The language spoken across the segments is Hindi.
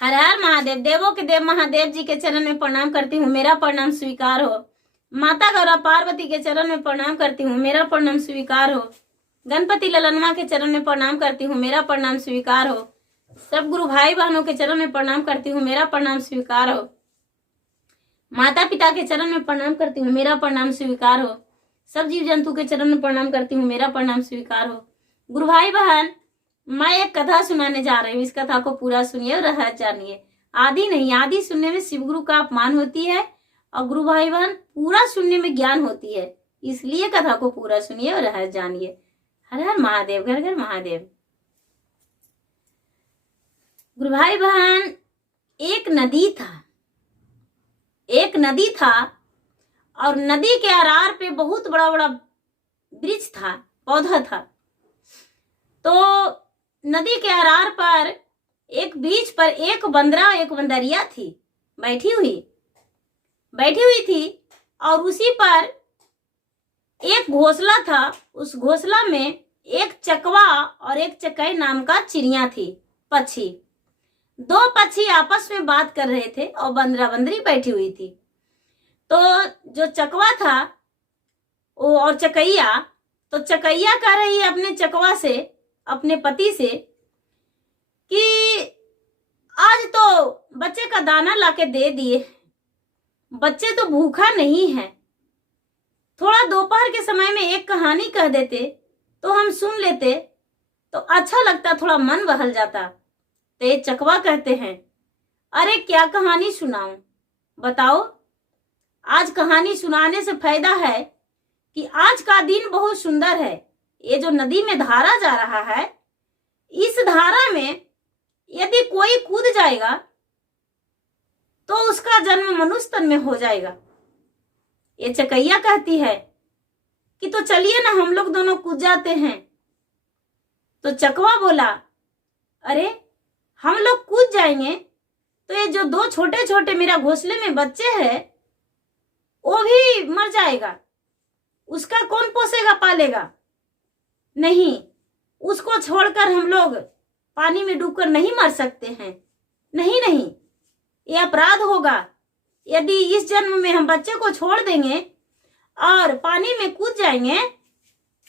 हर हर महादेव। देवों के देव महादेव जी के चरण में प्रणाम करती हूँ, मेरा प्रणाम स्वीकार हो। माता गौरा पार्वती के चरण में प्रणाम करती हूँ, मेरा प्रणाम स्वीकार हो। गणपति ललनमा के चरण में प्रणाम करती हूँ, मेरा प्रणाम स्वीकार हो। सब गुरु भाई बहनों के चरण में प्रणाम करती हूँ, मेरा प्रणाम स्वीकार हो। माता पिता के चरण में प्रणाम करती हूँ, मेरा प्रणाम स्वीकार हो। सब जीव जंतु के चरण में प्रणाम करती हूँ, मेरा प्रणाम स्वीकार हो। गुरु भाई बहन, मैं एक कथा सुनाने जा रही हूँ, इस कथा को पूरा सुनिए और रहस्य जानिए। आदि नहीं, आदि सुनने में शिव गुरु का अपमान होती है और गुरु भाई बहन पूरा सुनने में ज्ञान होती है, इसलिए कथा को पूरा सुनिए और रहस्य जानिए। हर हर महादेव, घर घर महादेव। गुरु भाई बहन, एक नदी था और नदी के आरार पे बहुत बड़ा बड़ा वृक्ष था, पौधा था। तो नदी के आरार पर एक बीच पर एक बंदरा एक बंदरिया थी बैठी हुई थी और उसी पर एक घोंसला था। उस घोंसला में एक चकवा और एक चकई नाम का चिड़िया थी, पक्षी। दो पक्षी आपस में बात कर रहे थे और बंदरा बंदरी बैठी हुई थी। तो जो चकवा था वो और चकैया, तो चकैया कह रही है अपने चकवा से, अपने पति से कि आज तो बच्चे का दाना लाके दे दिए, बच्चे तो भूखा नहीं है, थोड़ा दोपहर के समय में एक कहानी कह देते तो हम सुन लेते तो अच्छा लगता, थोड़ा मन बहल जाता। तो ये चकवा कहते हैं, अरे क्या कहानी सुनाऊं, बताओ। आज कहानी सुनाने से फायदा है कि आज का दिन बहुत सुंदर है। ये जो नदी में धारा जा रहा है, इस धारा में यदि कोई कूद जाएगा तो उसका जन्म मनुष्य तन में हो जाएगा। ये चकैया कहती है कि तो चलिए ना, हम लोग दोनों कूद जाते हैं। तो चकवा बोला, अरे हम लोग कूद जाएंगे तो ये जो दो छोटे छोटे मेरा घोंसले में बच्चे हैं वो भी मर जाएगा, उसका कौन पोसेगा पालेगा। नहीं, उसको छोड़कर हम लोग पानी में डूबकर नहीं मर सकते हैं। नहीं नहीं, ये अपराध होगा। यदि इस जन्म में हम बच्चे को छोड़ देंगे और पानी में कूद जाएंगे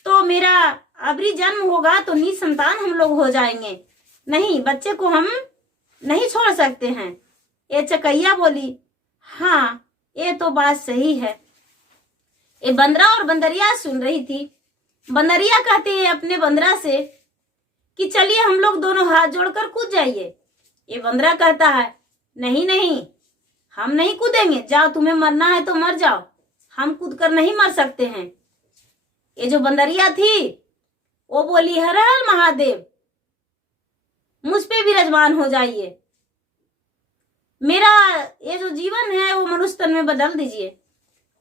तो मेरा अबरी जन्म होगा तो निसंतान हम लोग हो जाएंगे। नहीं, बच्चे को हम नहीं छोड़ सकते हैं। ये चकैया बोली, हाँ ये तो बात सही है। ये बंदरा और बंदरिया सुन रही थी। बंदरिया कहती है अपने बंदरा से कि चलिए हम लोग दोनों हाथ जोड़कर कूद जाइए। ये बंदरा कहता है, नहीं नहीं, हम नहीं कूदेंगे, जाओ तुम्हें मरना है तो मर जाओ, हम कूद कर नहीं मर सकते हैं। ये जो बंदरिया थी वो बोली, हर हर महादेव, मुझ पे विराजमान हो जाइए, मेरा ये जो जीवन है वो मनुष्य तन में बदल दीजिए।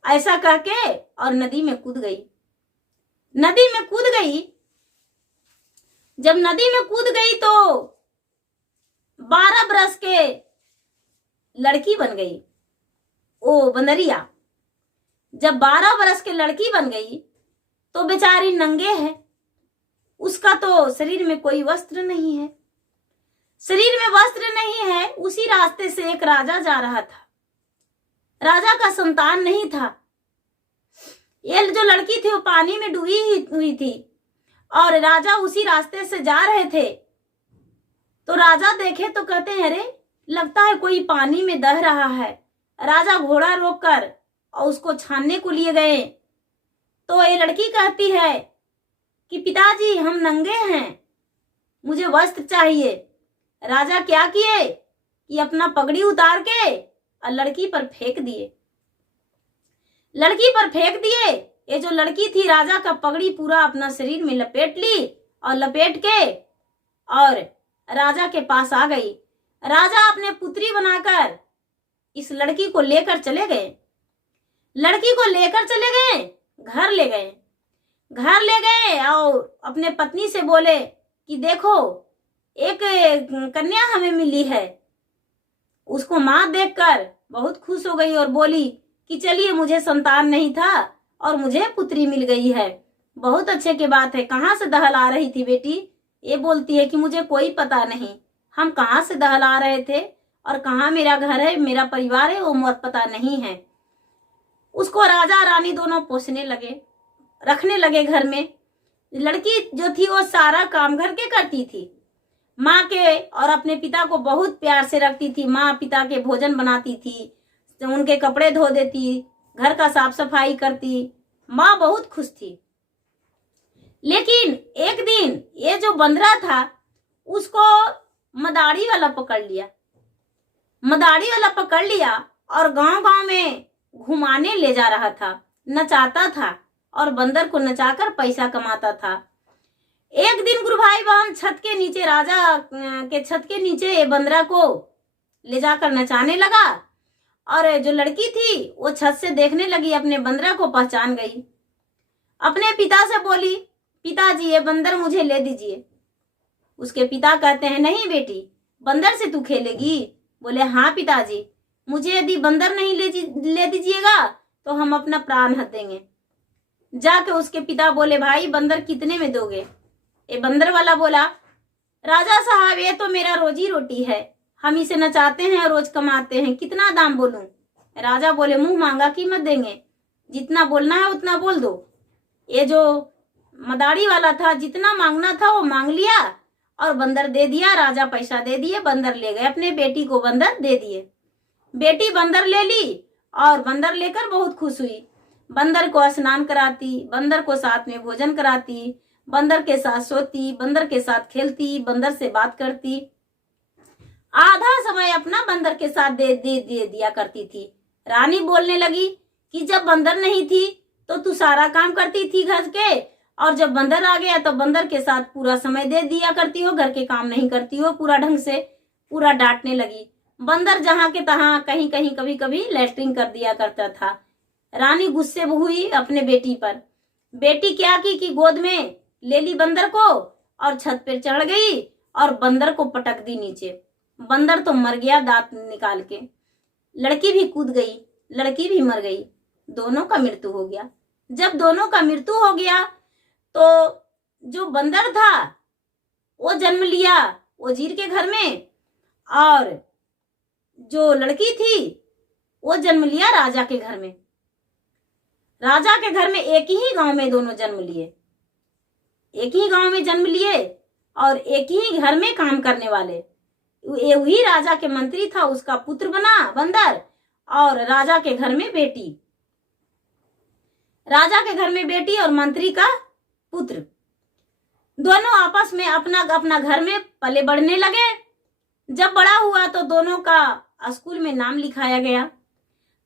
ऐसा कह के और नदी में कूद गई। जब नदी में कूद गई तो 12 बरस के लड़की बन गई वो बंदरिया। जब 12 बरस के लड़की बन गई तो बेचारी नंगे है, उसका तो शरीर में कोई वस्त्र नहीं है। शरीर में वस्त्र नहीं है, उसी रास्ते से एक राजा जा रहा था। राजा का संतान नहीं था। ये जो लड़की थी वो पानी में डूबी हुई थी और राजा उसी रास्ते से जा रहे थे। तो राजा देखे तो कहते हैं, अरे लगता है कोई पानी में दह रहा है। राजा घोड़ा रोककर और उसको छानने को लिए गए। तो ये लड़की कहती है कि पिताजी हम नंगे हैं, मुझे वस्त्र चाहिए। राजा क्या किए कि अपना पगड़ी उतार के और लड़की पर फेंक दिए। ये जो लड़की थी राजा का पगड़ी पूरा अपना शरीर में लपेट ली और लपेट के और राजा के पास आ गई। राजा अपने पुत्री बनाकर इस लड़की को लेकर चले गए। घर ले गए और अपने पत्नी से बोले कि देखो एक कन्या हमें मिली है। उसको मां देखकर बहुत खुश हो गई और बोली कि चलिए, मुझे संतान नहीं था और मुझे पुत्री मिल गई है, बहुत अच्छे की बात है। कहाँ से दहला रही थी बेटी? ये बोलती है कि मुझे कोई पता नहीं, हम कहाँ से दहला रहे थे और कहाँ मेरा घर है, मेरा परिवार है, वो मत पता नहीं है। उसको राजा रानी दोनों पोसने लगे, रखने लगे घर में। लड़की जो थी वो सारा काम घर के करती थी, माँ के और अपने पिता को बहुत प्यार से रखती थी। माँ पिता के भोजन बनाती थी, उनके कपड़े धो देती, घर का साफ सफाई करती। माँ बहुत खुश थी। लेकिन एक दिन ये जो बंदरा था उसको मदारी वाला पकड़ लिया। मदारी वाला पकड़ लिया और गांव गांव में घुमाने ले जा रहा था, नचाता था और बंदर को नचाकर पैसा कमाता था। एक दिन गुरु भाई बहन छत के नीचे, राजा के छत के नीचे बंदरा को ले जाकर नचाने लगा। और जो लड़की थी वो छत से देखने लगी, अपने बंदरा को पहचान गई। अपने पिता से बोली, पिताजी ये बंदर मुझे ले दीजिए। उसके पिता कहते हैं, नहीं बेटी, बंदर से तू खेलेगी? बोले, हाँ पिताजी, मुझे यदि बंदर नहीं ले दीजिएगा तो हम अपना प्राण हथ देंगे। जाके उसके पिता बोले, भाई बंदर कितने में दोगे? ये बंदर वाला बोला, राजा साहब ये तो मेरा रोजी रोटी है, हम इसे नचाते हैं, रोज कमाते हैं, कितना दाम बोलूं? राजा बोले, मुंह मांगा कीमत देंगे, जितना बोलना है उतना बोल दो। ये जो मदारी वाला था जितना मांगना था वो मांग लिया और बंदर दे दिया। राजा पैसा दे दिए, बंदर ले गए, अपने बेटी को बंदर दे दिए। बेटी बंदर ले ली और बंदर लेकर बहुत खुश हुई। बंदर को स्नान कराती, बंदर को साथ में भोजन कराती, बंदर के साथ सोती, बंदर के साथ खेलती, बंदर से बात करती। आधा समय अपना बंदर के साथ दे दिया करती थी। रानी बोलने लगी कि जब बंदर नहीं थी तो तू सारा काम करती थी घर के, और जब बंदर आ गया तो बंदर के साथ पूरा समय दे दिया करती हो, घर के काम नहीं करती हो पूरा ढंग से। पूरा डांटने लगी। बंदर जहां के तहां कहीं कहीं कभी कभी लैट्रिन कर दिया करता था। रानी गुस्से हुई अपने बेटी पर। बेटी क्या की गोद में ले ली बंदर को और छत पर चढ़ गई और बंदर को पटक दी नीचे। बंदर तो मर गया दांत निकाल के। लड़की भी कूद गई, लड़की भी मर गई, दोनों का मृत्यु हो गया। जब दोनों का मृत्यु हो गया तो जो बंदर था वो जन्म लिया वजीर के घर में, और जो लड़की थी वो जन्म लिया राजा के घर में। राजा के घर में एक ही गांव में दोनों जन्म लिए, एक ही गांव में जन्म लिए और एक ही घर में काम करने वाले। वही राजा के मंत्री था, उसका पुत्र बना बंदर, और राजा के घर में बेटी, राजा के घर में बेटी और मंत्री का पुत्र। दोनों आपस में अपना अपना घर में पले बढ़ने लगे। जब बड़ा हुआ तो दोनों का स्कूल में नाम लिखाया गया।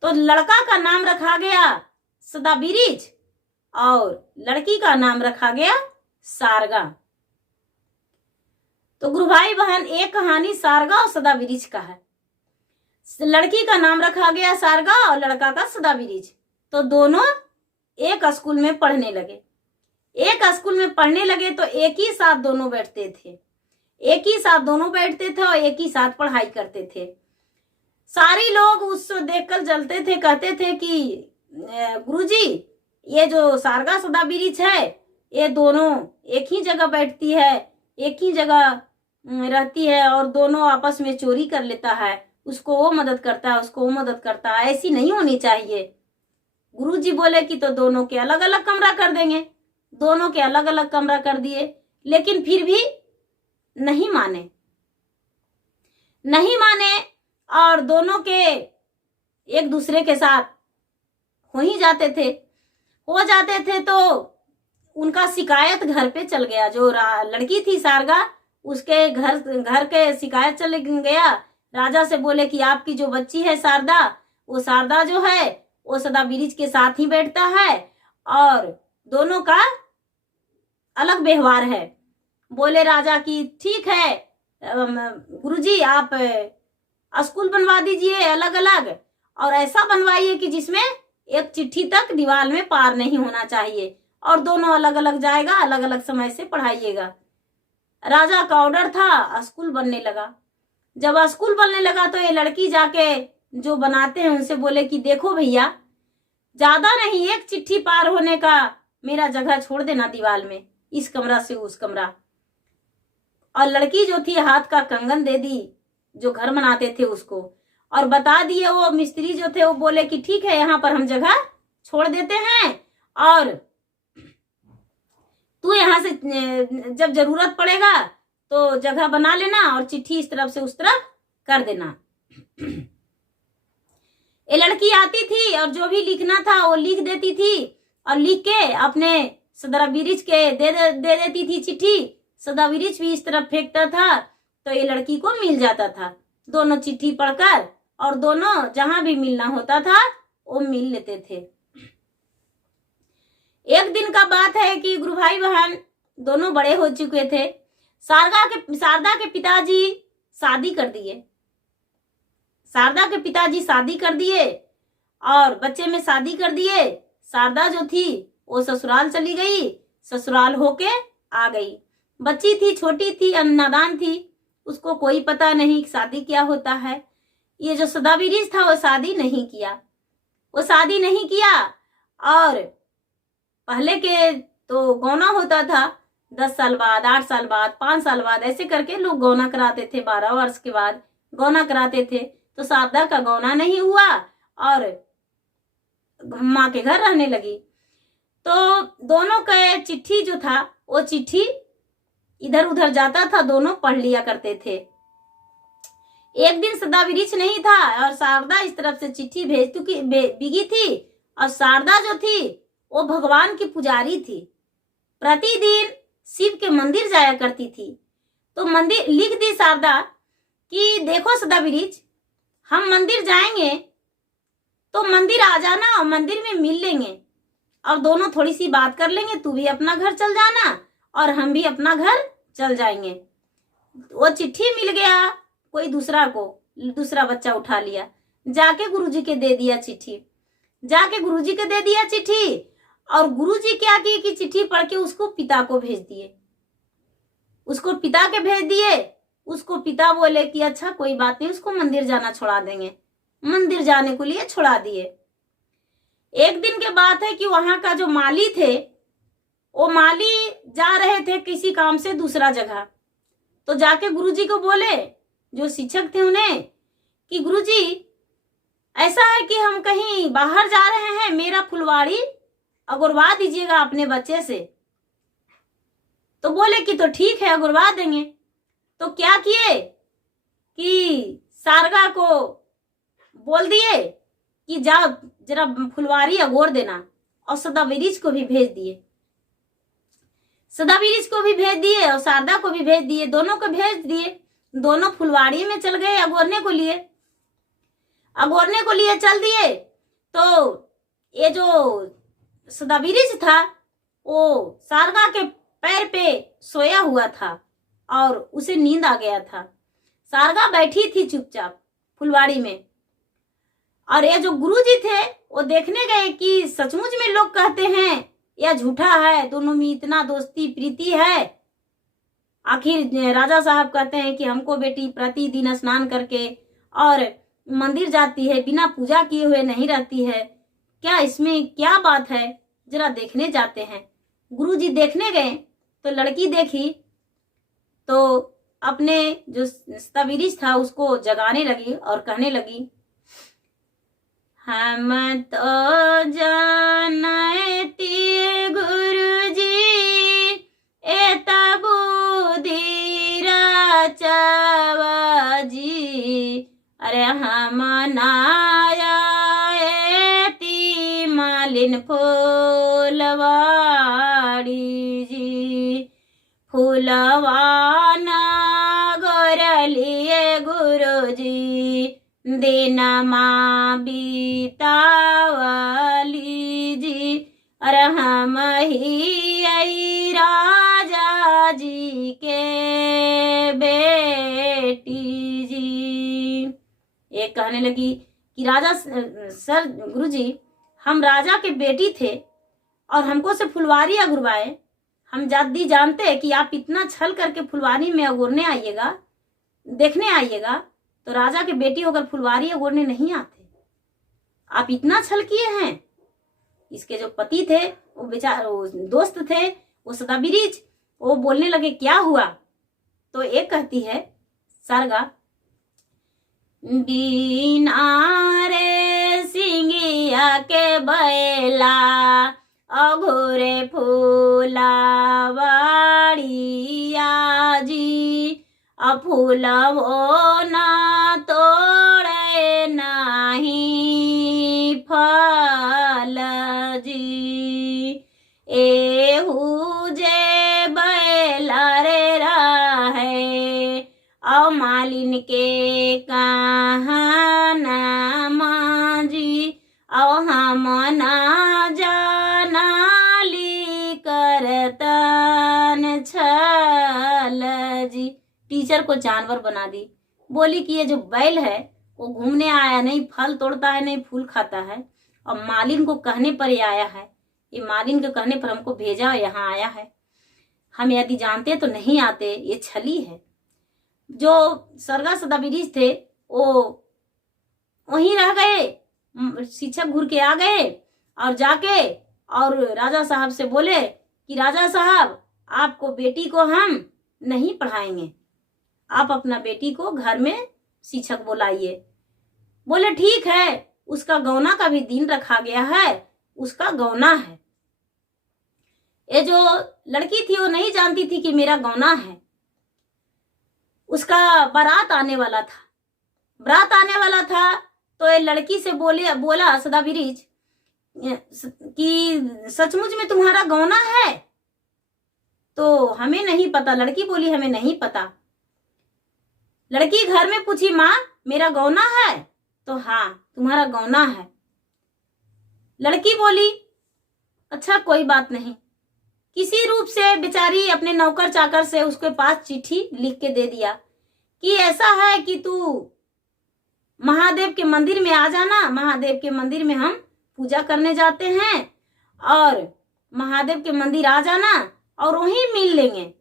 तो लड़का का नाम रखा गया सदाबिरीज और लड़की का नाम रखा गया सारगा। तो गुरु भाई बहन, एक कहानी सारगा और सदाबिरीज का है। लड़की का नाम रखा गया सारगा और लड़का का सदाबिरीज। तो दोनों एक स्कूल में पढ़ने लगे। एक स्कूल में पढ़ने लगे तो एक ही साथ दोनों बैठते थे, एक ही साथ दोनों बैठते थे और एक ही साथ पढ़ाई करते थे। सारे लोग उसको देखकर जलते थे, कहते थे कि गुरुजी, ये जो सारगा सदाबिरीज है ये दोनों एक ही जगह बैठती है, एक ही जगह रहती है और दोनों आपस में चोरी कर लेता है, उसको वो मदद करता है, उसको वो मदद करता है, ऐसी नहीं होनी चाहिए। गुरुजी बोले कि तो दोनों के अलग अलग कमरा कर देंगे। दोनों के अलग अलग कमरा कर दिए, लेकिन फिर भी नहीं माने, नहीं माने और दोनों के एक दूसरे के साथ हो ही जाते थे। हो जाते थे तो उनका शिकायत घर पे चल गया। जो लड़की थी सारगा, उसके घर के शिकायत चल गया। राजा से बोले कि आपकी जो बच्ची है शारदा, वो शारदा जो है वो सदाबिरीज के साथ ही बैठता है और दोनों का अलग व्यवहार है। बोले राजा की ठीक है गुरुजी, आप स्कूल बनवा दीजिए अलग अलग, और ऐसा बनवाइए कि जिसमें एक चिट्ठी तक दीवार में पार नहीं होना चाहिए, और दोनों अलग अलग जाएगा, अलग अलग समय से पढ़ाइएगा। राजा का ऑर्डर था, स्कूल बनने लगा। जब स्कूल बनने लगा तो ये लड़की जाके जो बनाते हैं उनसे बोले कि देखो भैया, ज्यादा नहीं, एक चिट्ठी पार होने का मेरा जगह छोड़ देना दीवार में, इस कमरा से उस कमरा। और लड़की जो थी हाथ का कंगन दे दी जो घर बनाते थे उसको, और बता दिए। वो मिस्त्री जो थे वो बोले कि ठीक है, यहाँ पर हम जगह छोड़ देते हैं, और तू यहाँ से जब जरूरत पड़ेगा तो जगह बना लेना और चिट्ठी इस तरफ से उस तरफ कर देना। ये लड़की आती थी और जो भी लिखना था वो लिख देती थी, और लिख के अपने सदाबीरिज के दे देती थी चिट्ठी। सदाबीरिज भी इस तरफ फेंकता था तो ये लड़की को मिल जाता था। दोनों चिट्ठी पढ़कर और दोनों जहां भी मिलना होता था वो मिल लेते थे। एक दिन का बात है कि गुरु भाई बहन दोनों बड़े हो चुके थे। शारदा के पिताजी शादी कर दिए। शारदा के पिताजी शादी कर दिए और बच्चे में शादी कर दिए। शारदा जो थी वो ससुराल चली गई, ससुराल होके आ गई। बच्ची थी, छोटी थी, नादान थी, उसको कोई पता नहीं शादी क्या होता है। ये जो सदाबीरिज था वो शादी नहीं किया, वो शादी नहीं किया। और पहले के तो गौना होता था 10 साल बाद, 8 साल बाद, 5 साल बाद, ऐसे करके लोग गौना कराते थे। 12 वर्ष के बाद गौना कराते थे। तो शारदा का गौना नहीं हुआ और माँ के घर रहने लगी। तो दोनों का चिट्ठी जो था वो चिट्ठी इधर उधर जाता था, दोनों पढ़ लिया करते थे। एक दिन सदाबीरिज नहीं था और शारदा इस तरफ से चिट्ठी भेज चुकी बिगी थी। और शारदा जो थी वो भगवान की पुजारी थी, प्रतिदिन शिव के मंदिर जाया करती थी। तो मंदिर लिख दी शारदा कि देखो सदाबीरिज, हम मंदिर जाएंगे तो मंदिर आ जाना और मंदिर में मिल लेंगे और दोनों थोड़ी सी बात कर लेंगे। तू भी अपना घर चल जाना और हम भी अपना घर चल जाएंगे। वो चिट्ठी मिल गया कोई दूसरा को, दूसरा बच्चा उठा लिया, जाके गुरुजी के दे दिया चिट्ठी, जाके गुरुजी के दे दिया चिट्ठी। और गुरुजी क्या किए कि चिट्ठी पढ़ के उसको पिता को भेज दिए, उसको पिता के भेज दिए। उसको पिता बोले कि अच्छा कोई बात नहीं, उसको मंदिर जाना छोड़ा देंगे। मंदिर जाने को लिए छोड़ा दिए। एक दिन के बात है कि वहां का जो माली थे वो माली जा रहे थे किसी काम से दूसरा जगह। तो जाके गुरुजी को बोले, जो शिक्षक थे उन्हें, कि गुरुजी ऐसा है कि हम कहीं बाहर जा रहे हैं, मेरा फुलवाड़ी अगुरवा दीजिएगा अपने बच्चे से। तो बोले कि तो ठीक है अगुरवा देंगे। तो क्या किए कि शारदा को बोल दिए कि जाओ जरा फुलवारी अगोर देना, और सदाबीरिज को भी भेज दिए। सदाबीरिज को भी भेज दिए और शारदा को भी भेज दिए, दोनों को भेज दिए। दोनों फुलवाड़ी में चल गए अगोरने को लिए, अगोरने को लिए चल दिए। तो ये जो सदाबीरिज था वो शारदा के पैर पे सोया हुआ था और उसे नींद आ गया था। शारदा बैठी थी चुपचाप फुलवाड़ी में। और ये जो गुरुजी थे वो देखने गए कि सचमुच में लोग कहते हैं या झूठा है, दोनों में इतना दोस्ती प्रीति है। आखिर राजा साहब कहते हैं कि हमको बेटी प्रतिदिन स्नान करके और मंदिर जाती है, बिना पूजा किए हुए नहीं रहती है, क्या इसमें क्या बात है, जरा देखने जाते हैं। गुरुजी देखने गए तो लड़की देखी तो अपने जो सदाबीरिज था उसको जगाने लगी और कहने लगी, हम तो जानती गुरुजी एता बुद्धि रचवा जी, अरे हम नाया एती मालिन फूलवाड़ी जी, फूलवाना गोरलिए गुरुजी दिन माँ बीतावली जी, अरे हम ही आई राजा जी के बेटी जी। एक कहने लगी कि राजा सर गुरुजी, हम राजा के बेटी थे और हमको से फुलवारी अगुरवाए। हम जादी जानते हैं कि आप इतना छल करके फुलवारी में अगुरने आइएगा, देखने आइएगा, तो राजा के बेटी होकर फुलवारी अगोरने नहीं आते। आप इतना छल किए हैं। इसके जो पति थे वो बेचारे दोस्त थे वो सदाबीरिज, वो बोलने लगे क्या हुआ। तो एक कहती है शारदा बिना रे सिंगिया के बैला अघोरे फूलवाड़िया जी फूलवो ना तोड़े नाही फल जी एहू जे बैला रे रहे औ मालिन के कहाँ नाम जी औ हम ना जानाली करतन छल जी। टीचर को जानवर बना दी। बोली कि ये जो बैल है वो घूमने आया नहीं, फल तोड़ता है नहीं फूल खाता है, और मालिन को कहने पर ये आया है, ये मालिन के कहने पर हमको भेजा और यहाँ आया है। हम यदि जानते तो नहीं आते, ये छली है। जो सरगा सदाबीरीज थे वो वहीं रह गए। शिक्षक घूर के आ गए और जाके और राजा साहब से बोले कि राजा साहब आपको बेटी को हम नहीं पढ़ाएंगे, आप अपना बेटी को घर में शिक्षक बुलाइए। बोले ठीक है, उसका गौना का भी दिन रखा गया है, उसका गौना है। ये जो लड़की थी वो नहीं जानती थी कि मेरा गौना है। उसका बारात आने वाला था, तो ये लड़की से बोला सदाबीरीज कि सचमुच में तुम्हारा गौना है? तो हमें नहीं पता। लड़की बोली हमें नहीं पता। लड़की घर में पूछी माँ मेरा गौना है? तो हाँ तुम्हारा गौना है। लड़की बोली अच्छा कोई बात नहीं। किसी रूप से बेचारी अपने नौकर चाकर से उसके पास चिट्ठी लिख के दे दिया कि ऐसा है कि तू महादेव के मंदिर में आ जाना, महादेव के मंदिर में हम पूजा करने जाते हैं, और महादेव के मंदिर आ जाना और वहीं मिल लेंगे।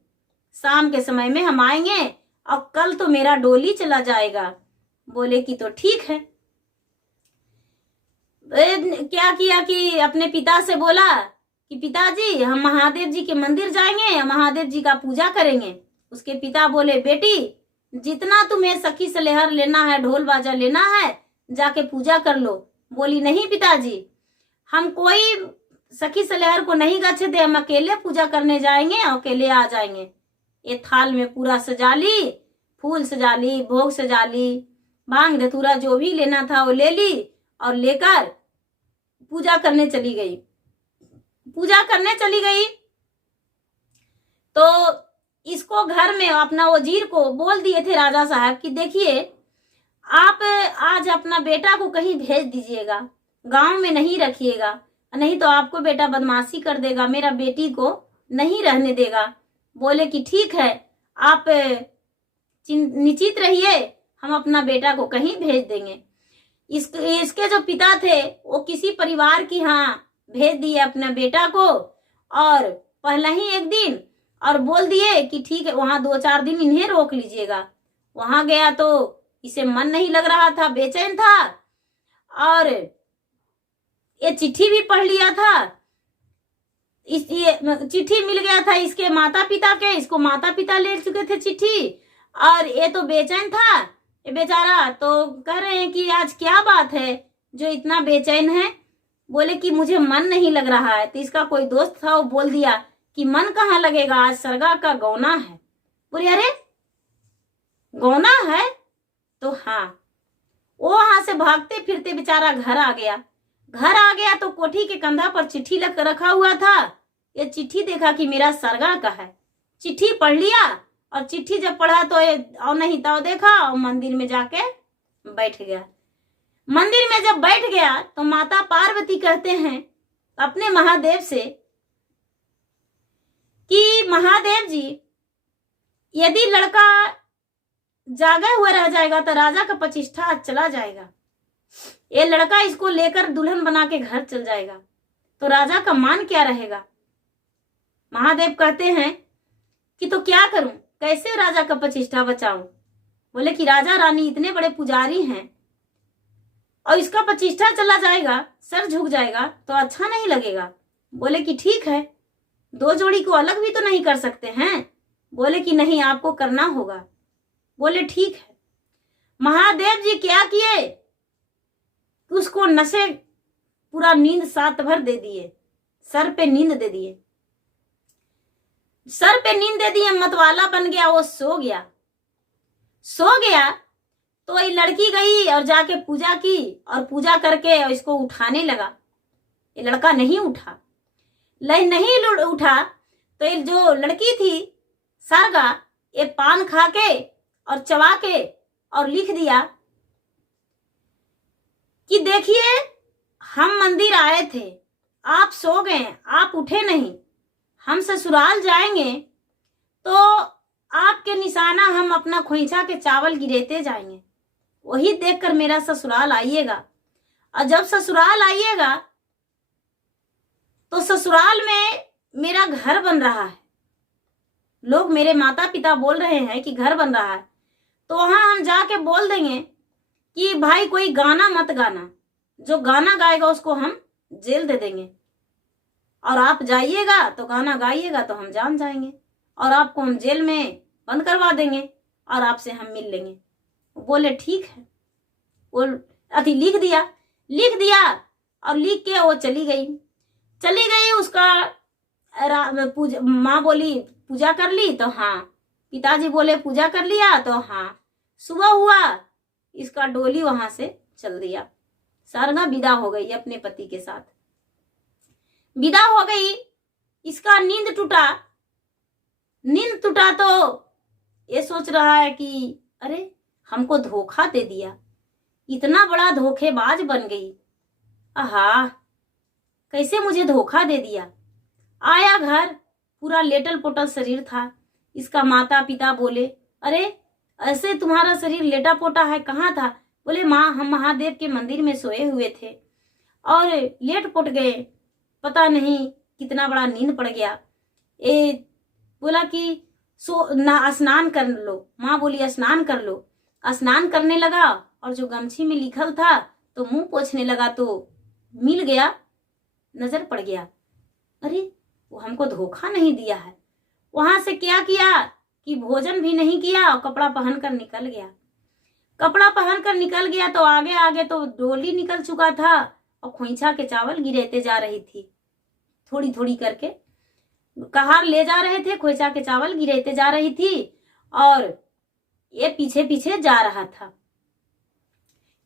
शाम के समय में हम आएंगे और कल तो मेरा डोली चला जाएगा। बोले कि तो ठीक है। क्या किया कि अपने पिता से बोला कि पिताजी हम महादेव जी के मंदिर जाएंगे, महादेव जी का पूजा करेंगे। उसके पिता बोले बेटी जितना तुम्हें सखी सलेहर लेना है, ढोल बाजा लेना है, जाके पूजा कर लो। बोली नहीं पिताजी हम कोई सखी सलेहर को नहीं गच्छे दे, हम अकेले पूजा करने जाएंगे और अकेले आ जाएंगे। ये थाल में पूरा सजा ली, फूल सजा ली, भोग सजा ली, भांग धतूरा जो भी लेना था वो ले ली और लेकर पूजा करने चली गई। तो इसको घर में अपना वजीर को बोल दिए थे राजा साहब कि देखिए आप आज अपना बेटा को कहीं भेज दीजिएगा, गांव में नहीं रखिएगा, नहीं तो आपको बेटा बदमाशी कर देगा, मेरा बेटी को नहीं रहने देगा। बोले कि ठीक है आप निश्चित रहिए, हम अपना बेटा को कहीं भेज देंगे। इसके जो पिता थे वो किसी परिवार की यहाँ भेज दिए अपना बेटा को, और पहला ही एक दिन और बोल दिए कि ठीक है वहां 2-4 दिन इन्हें रोक लीजिएगा। वहां गया तो इसे मन नहीं लग रहा था, बेचैन था, और ये चिट्ठी भी पढ़ लिया था। ये चिट्ठी मिल गया था इसके माता पिता के, इसको माता पिता ले चुके थे चिट्ठी, और ये तो बेचैन था ये बेचारा। तो कह रहे हैं कि आज क्या बात है जो इतना बेचैन है? बोले कि मुझे मन नहीं लग रहा है। तो इसका कोई दोस्त था वो बोल दिया कि मन कहाँ लगेगा, आज सरगा का गौना है। बोले अरे गौना है? तो हाँ। वो वहां से भागते फिरते बेचारा घर आ गया तो कोठी के कंधा पर चिट्ठी लग रखा हुआ था। ये चिट्ठी देखा कि मेरा सरगा का है। चिट्ठी पढ़ लिया, और चिट्ठी जब पढ़ा तो और नहीं तो देखा, और मंदिर में जाके बैठ गया। मंदिर में जब बैठ गया तो माता पार्वती कहते हैं अपने महादेव से कि महादेव जी यदि लड़का जागा हुआ रह जाएगा तो राजा का प्रतिष्ठा चला जाएगा। ये लड़का इसको लेकर दुल्हन बना के घर चल जाएगा तो राजा का मान क्या रहेगा। महादेव कहते हैं कि तो क्या करूं, कैसे राजा का प्रतिष्ठा बचाऊं। बोले कि राजा रानी इतने बड़े पुजारी हैं और इसका प्रतिष्ठा चला जाएगा, सर झुक जाएगा तो अच्छा नहीं लगेगा। बोले कि ठीक है, 2 जोड़ी को अलग भी तो नहीं कर सकते हैं। बोले कि नहीं आपको करना होगा। बोले ठीक है। महादेव जी क्या किए, उसको नशे पूरा नींद सात भर दे दिए, सर पे नींद दे दिए, सर पे नींद दे दिए, मतवाला बन गया, वो सो गया। सो गया तो ये लड़की गई और जाके पूजा की, और पूजा करके इसको उठाने लगा। ये लड़का नहीं उठा, नहीं उठा तो ये जो लड़की थी सारगा, ये पान खा के और चबा के और लिख दिया कि देखिए हम मंदिर आए थे, आप सो गए, आप उठे नहीं, हम ससुराल जाएंगे तो आपके निशाना हम अपना खोइछा के चावल गिरेते जाएंगे, वही देखकर मेरा ससुराल आइएगा। और जब ससुराल आइएगा तो ससुराल में मेरा घर बन रहा है, लोग मेरे माता पिता बोल रहे हैं कि घर बन रहा है, तो वहां हम जाके बोल देंगे कि भाई कोई गाना मत गाना, जो गाना गाएगा उसको हम जेल दे देंगे, और आप जाइएगा तो गाना गाइएगा तो हम जान जाएंगे, और आपको हम जेल में बंद करवा देंगे और आपसे हम मिल लेंगे। बोले ठीक है। वो अति लिख दिया और लिख के वो चली गई। उसका माँ बोली पूजा कर ली, तो हाँ। पिताजी बोले पूजा कर लिया, तो हाँ। सुबह हुआ, इसका डोली वहां से चल दिया। सारगा विदा हो गई अपने पति के साथ, विदा हो गई। इसका नींद टूटा तो ये सोच रहा है कि अरे हमको धोखा दे दिया, इतना बड़ा धोखेबाज बन गई, आहा कैसे मुझे धोखा दे दिया। आया घर, पूरा लेटल पोटल शरीर था। इसका माता पिता बोले अरे ऐसे तुम्हारा शरीर लेटा पोटा है, कहाँ था? बोले माँ हम महादेव के मंदिर में सोए हुए थे और लेट पोट गए, पता नहीं कितना बड़ा नींद पड़ गया। ए बोला कि स्नान कर लो। माँ बोली स्नान कर लो। स्नान करने लगा और जो गमछी में लिखल था तो मुंह पोछने लगा तो मिल गया, नजर पड़ गया, अरे वो हमको धोखा नहीं दिया है। वहां से क्या किया कि भोजन भी नहीं किया और कपड़ा पहनकर निकल गया। तो आगे आगे तो डोली निकल चुका था और खोइछा के चावल गिरेते जा रही थी, थोड़ी थोड़ी करके कहार ले जा रहे थे, खोइछा के चावल गिरेते जा रही थी और ये पीछे पीछे जा रहा था।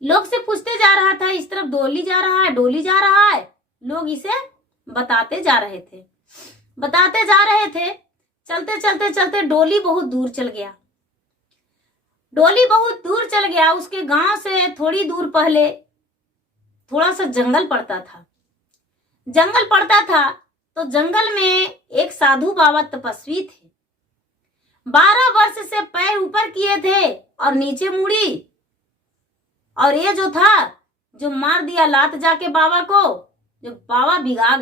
लोग से पूछते जा रहा था, इस तरफ डोली जा रहा है। लोग इसे बताते जा रहे थे। चलते डोली बहुत दूर चल गया। उसके गांव से थोड़ी दूर पहले थोड़ा सा जंगल पड़ता था। तो जंगल में एक साधु बाबा तपस्वी थे। 12 वर्ष से पैर ऊपर किए थे और नीचे मुड़ी, और ये जो था जो मार दिया लात जाके बाबा को, जो बाबा भिगा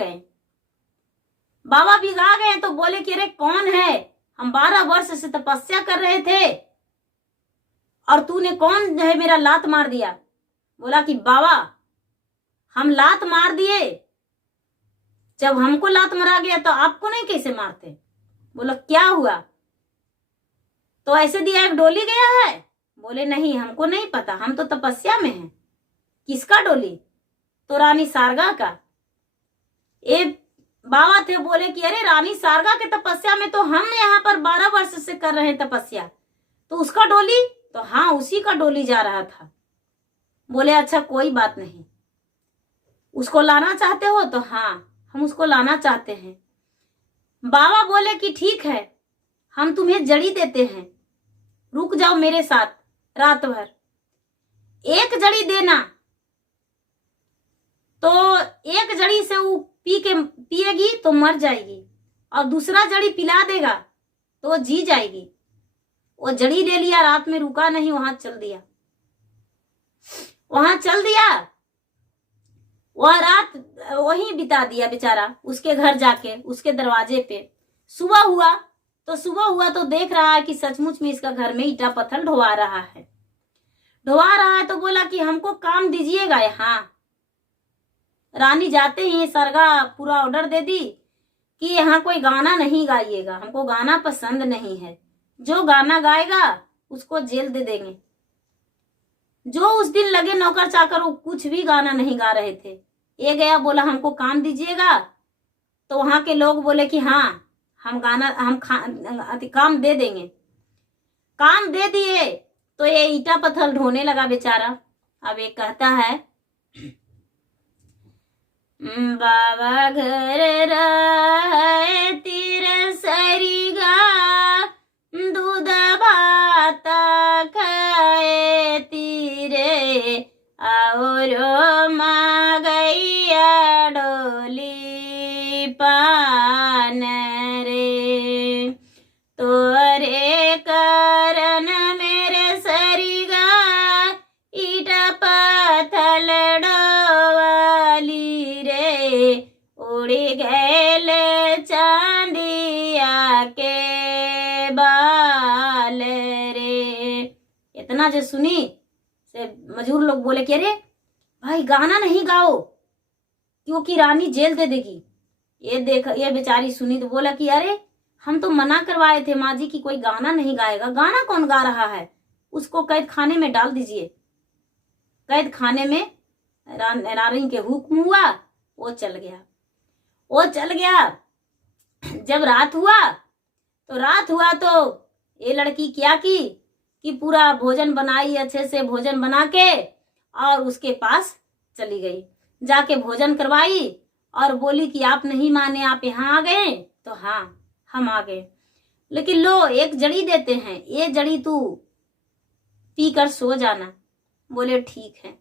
गए तो बोले कि अरे कौन है, हम 12 वर्ष से तपस्या कर रहे थे और तूने कौन है मेरा लात मार दिया? बोला कि बाबा हम लात मार दिए, जब हमको लात मारा गया तो आपको नहीं कैसे मारते? बोला क्या हुआ? तो ऐसे दिया एक डोली गया है। बोले नहीं हमको नहीं पता, हम तो तपस्या में हैं। किसका डोली? तो रानी सारगा का। ये बाबा थे, बोले कि अरे रानी सारगा के तपस्या में तो हम यहाँ पर 12 वर्ष से कर रहे हैं तपस्या, तो उसका डोली? तो हाँ उसी का डोली जा रहा था। बोले अच्छा कोई बात नहीं, उसको लाना चाहते हो? तो हाँ हम उसको लाना चाहते हैं। बाबा बोले कि ठीक है, हम तुम्हें जड़ी देते हैं, रुक जाओ मेरे साथ रात भर। एक जड़ी देना, तो एक जड़ी से वो पिएगी तो मर जाएगी, और दूसरा जड़ी पिला देगा तो वो जी जाएगी। वो जड़ी ले लिया, रात में रुका नहीं, वहां चल दिया। वह रात वहीं बिता दिया बेचारा, उसके घर जाके, उसके दरवाजे पे। सुबह हुआ तो देख रहा है कि सचमुच में इसका घर में ईटा पत्थर ढोवा रहा है। तो बोला कि हमको काम दीजिएगा यहाँ। रानी जाते ही सरगा पूरा ऑर्डर दे दी कि यहाँ कोई गाना नहीं गाइएगा, हमको गाना पसंद नहीं है, जो गाना गाएगा उसको जेल दे देंगे। जो उस दिन लगे नौकर चाकर वो कुछ भी गाना नहीं गा रहे थे। ये गया बोला हमको काम दीजिएगा, तो वहां के लोग बोले कि हाँ हम काम दे देंगे। काम दे दिए तो ये ईटा पत्थर ढोने लगा बेचारा। अब एक कहता है बाबा घर रहे तिर सरिगा, दूध भात खाए तीरे, और मागैया डोली पान रे, तोरे करन मेरे सरिगा, ईटा पत्थर डोली रे, उड़ी गैल चांदिया के बाल रे। इतना जो सुनी से मजूर लोग बोले कि अरे भाई गाना नहीं गाओ क्योंकि रानी जेल दे देगी। ये बेचारी सुनी तो बोला कि अरे हम तो मना करवाए थे माँ जी की कोई गाना नहीं गाएगा। गाना कौन गा रहा है, उसको कैद खाने में डाल दीजिए। कैद खाने में रानी के हुक्म हुआ, वो चल गया। जब रात हुआ तो ये लड़की क्या की कि पूरा भोजन बनाई, अच्छे से भोजन बना के और उसके पास चली गई। जाके भोजन करवाई और बोली कि आप नहीं माने, आप यहाँ आ गए। तो हाँ हम आ गए, लेकिन लो एक जड़ी देते हैं, ये जड़ी तू पी कर सो जाना। बोले ठीक है।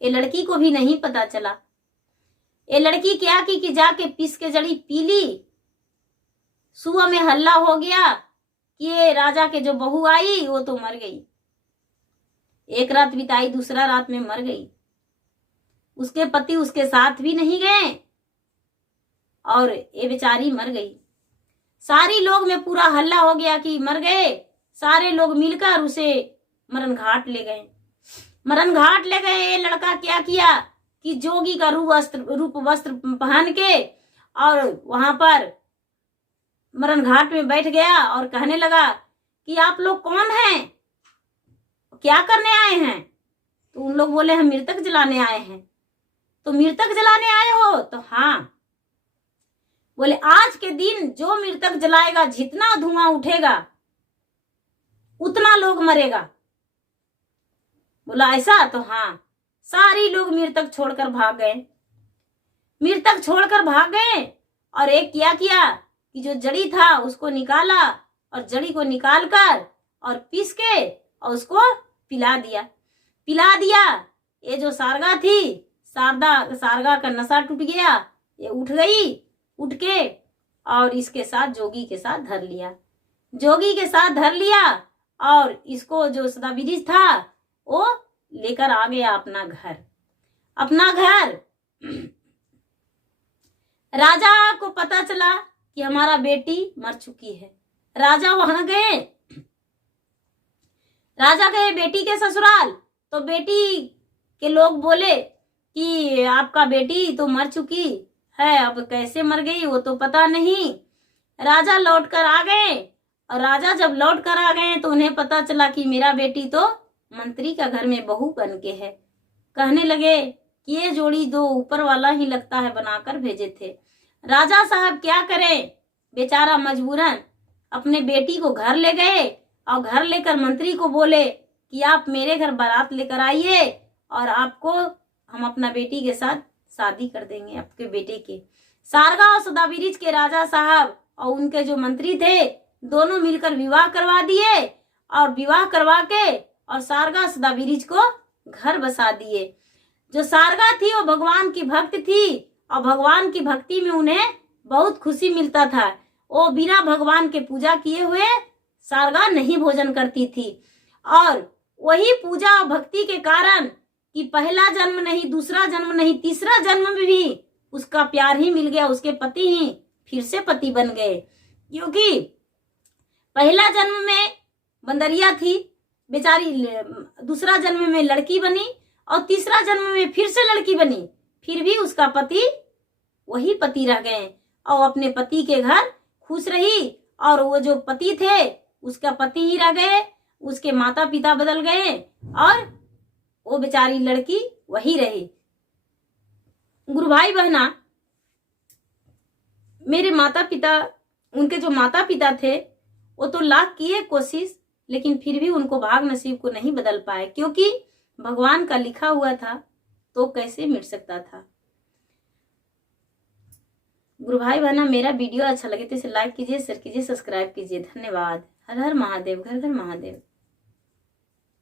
ये लड़की को भी नहीं पता चला। ये लड़की क्या की कि जाके पीस के जड़ी पी ली। सुबह में हल्ला हो गया कि ये राजा के जो बहू आई वो तो मर गई। एक रात बिताई, दूसरा रात में मर गई। उसके पति उसके साथ भी नहीं गए और ये बेचारी मर गई। सारी लोग में पूरा हल्ला हो गया कि मर गए। सारे लोग मिलकर उसे मरण घाट ले गए। ये लड़का क्या किया कि जोगी का रूप वस्त्र पहन के और वहां पर मरण घाट में बैठ गया और कहने लगा कि आप लोग कौन हैं, क्या करने आए हैं। तो उन लोग बोले हम मृतक जलाने आए हैं। तो मृतक जलाने आए हो? तो हाँ। बोले आज के दिन जो मृतक जलाएगा, जितना धुआं उठेगा उतना लोग मरेगा। बोला ऐसा? तो हाँ। सारी लोग मृतक छोड़कर भाग गए और एक क्या किया कि जो जड़ी था उसको निकाला और जड़ी को निकाल कर और पीस के और उसको पिला दिया। ये जो सारगा थी, सारगा का नशा टूट गया। ये उठ के और इसके साथ जोगी के साथ धर लिया और इसको जो सदाबिरीज था वो लेकर आ गया अपना घर। राजा को पता चला कि हमारा बेटी मर चुकी है। राजा वहां गए बेटी के ससुराल। तो बेटी के लोग बोले कि आपका बेटी तो मर चुकी है, अब कैसे मर गई वो तो पता नहीं। राजा लौट कर आ गए और राजा जब लौट कर आ गए तो उन्हें पता चला कि मेरा बेटी तो मंत्री का घर में बहू बन के है। कहने लगे कि ये जोड़ी दो ऊपर वाला ही लगता है बनाकर भेजे थे। राजा साहब क्या करें, बेचारा मजबूरन अपने बेटी को घर ले गए और घर लेकर मंत्री को बोले कि आप मेरे घर बारात लेकर आइए और आपको हम अपना बेटी के साथ शादी कर देंगे, आपके बेटे के। सारगा और सदाबिरीज के राजा साहब और उनके जो मंत्री थे दोनों मिलकर विवाह करवा दिए और विवाह करवा के और सारगा सदाबिरीज को घर बसा दिए। जो सारगा थी वो भगवान की भक्त थी और भगवान की भक्ति में उन्हें बहुत खुशी मिलता था। वो बिना भगवान के पूजा किए हुए सारगा नहीं भोजन करती थी और वही पूजा और भक्ति के कारण कि पहला जन्म नहीं, दूसरा जन्म नहीं, तीसरा जन्म में भी उसका प्यार ही मिल गया। उसके पति ही फिर से पति बन गए, क्योंकि पहला जन्म में बंदरिया थी बेचारी, दूसरा जन्म में लड़की बनी और तीसरा जन्म में फिर से लड़की बनी। फिर भी उसका पति वही पति रह गए और अपने पति के घर खुश रही। और वो जो पति थे उसका पति ही रह गए, उसके माता पिता बदल गए और वो बेचारी लड़की वही रही। गुरु भाई बहना, मेरे माता पिता, उनके जो माता पिता थे वो तो लाख किए कोशिश, लेकिन फिर भी उनको भाग नसीब को नहीं बदल पाए, क्योंकि भगवान का लिखा हुआ था तो कैसे मिट सकता था। गुरु भाई बहना, मेरा वीडियो अच्छा लगे तो इसे लाइक कीजिए, शेयर कीजिए, सब्सक्राइब कीजिए। धन्यवाद। हर हर महादेव, घर घर महादेव।